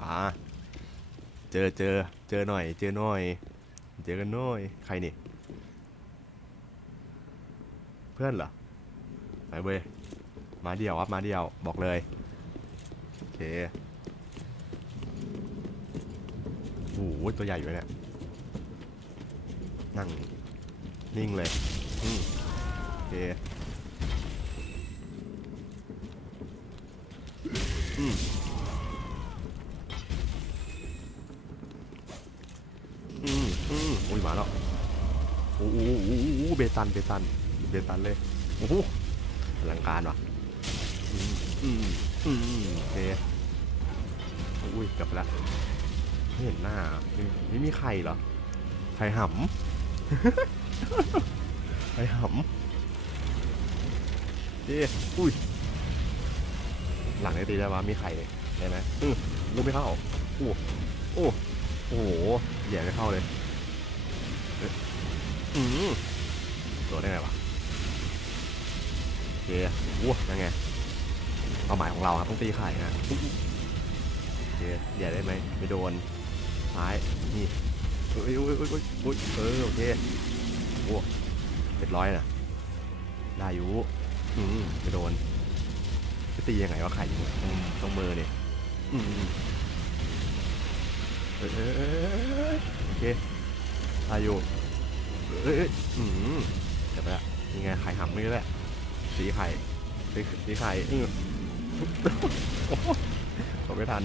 อ่าเจอเจอเจอหน่อย เจอหน่อย เจอกันหน่อย ใครนี่ เพื่อนเหรอไปเว้ยมาเดียวครับมาเดียวบอกเลย โอเคโอ้โหตัวใหญ่อยู่เนี่ยนั่ง นิ่งเลยอืมโอเคอืม โอ้โหเบตันเบตันเบตันเลยโอ้โหอลังการว่ะอืมอืมโอเคอุ้ยกลับไปละไม่เห็นหน้าไม่ไม่มีใครเหรอใครหำใครหำเจ๊อุ้ยหลังได้ตีได้ปะมีใครเลยได้ไหมอืมลูกไม่เข้าโอ้โอ้โอ้โหแย่ไม่เข้าเลย อ๊ะอืมตัวได้ไงวะโอเคโอ้ยังไงเป้าหมายของเราครับต้องตีไข่นะโอเคแย่ได้ไหมไม่โดนซ้ายนี่เอ้ยอุ้ยอุ้ยอุ้ยอุ้ยเออโอเคโอ้เรียบร้อยนะได้อยู่อืมไม่โดนจะตียังไงวะไข่อยู่ตรงตรงมือเนี่ยอืมเออเอ้ยเอ้ยโอเคตายอยู่ เอ้ยเอ้ยอืมเดี๋ยวไปละยังไงไข่หำนี่แหละสีไข่สีสีไข่อือโอ้โหกไม่ทัน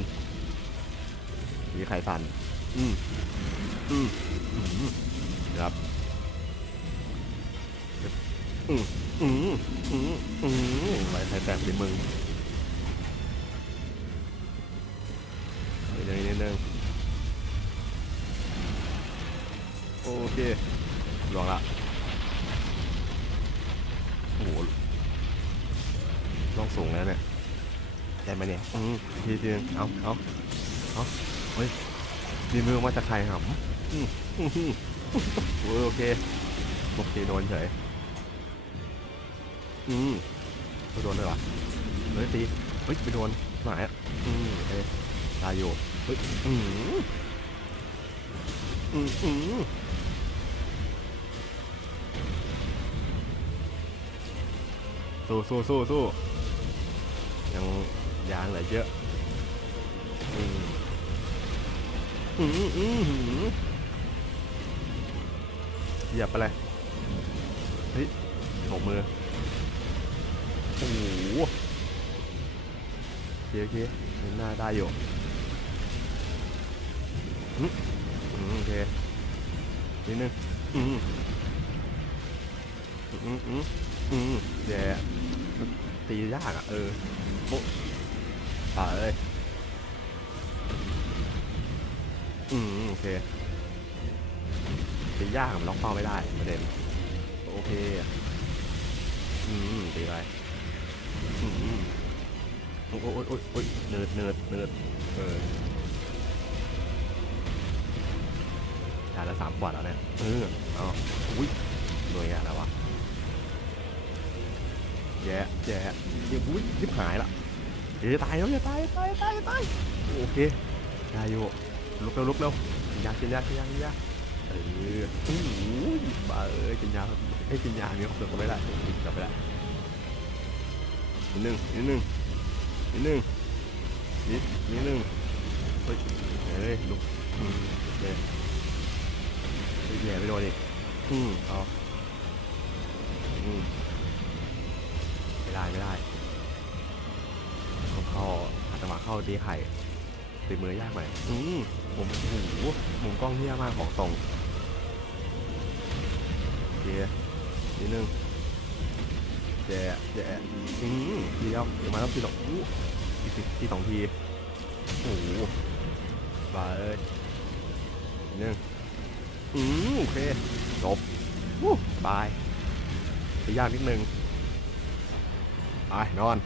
สีไข่สันอืมอืมอืมครับอืมอืมอืมอืมไว้ไข่แตกในมึงนิดนึงนิดนึงโอเค ลองละโอ้โหลองสูงแล้วเนี่ยได้ไหมเนี่ยอืมทีทีนึงเอาเอาเอาเฮ้ยมีมือมาจากใครหำอืมอืมอืมโอ้ยโอเคโอเคโดนเฉยอืมไม่โดนเลยเหรอเฮ้ยตีเฮ้ยไปโดนหมายอะอืมโอเคตายอยู่เฮ้ยอืมอืมอืม สู้สู้สู้สู้ยังยางเหลือเยอะอืมอืมอืมอืมเหยียบไปเลยเฮ้ยหกมือโอ้โหโอเคโอเคยังหน้าได้อยู่อืมอืมโอเคนิดนึงอืมอืมอืมอืมแย่ ตียากอะเออโป๊ะป่าเลยอืมโอเคตียากอะมันล็อกเป้าไม่ได้ประเด็นโอเคอืมตีไปอืมโอ้ยโอ้ยโอ้ยโอ้ยเนิร์ดเนิร์ดเนิร์ดเออได้แล้วสามกว่าแล้วเนี่ยเออเอาอุ้ยหน่วยงานอะไรวะ แย่แย่เดี๋ยวอุ้ยยิบหายละเดี๋ยวจะตายแล้วอย่าตายตายตายตายโอเคได้อยู่ลุกเร็วลุกเร็วกินยากินยากินยากินยาเออโอ้โหบ้าเอ้ยกินยาครับไอ้ยกินยามีความสุขก็ไม่ได้กินกลับไปได้นิดนึงนิดนึงนิดนึงนิดนิดนึงเฮ้ยเฮ้ยลุกอืมโอเคเฮ้ยแย่ไปโดนอีกอืมเอาอืม ไม่ได้ไม่ได้ต้องเข้าหาจังหวะเข้าดีไข่ตีมือยากหน่อยอืมผมโอ้โหมุมกล้องเฮี้ยมากของตรงโอเคนิดนึงแย่แย่อืมทีเดียวเดี๋ยวมาแล้วทีสองอู้อีกทีทีสองทีโอ้โหบาเอ้ยนิดนึงอืมโอเคจบวู้บายไปยากนิดนึง ไปนอน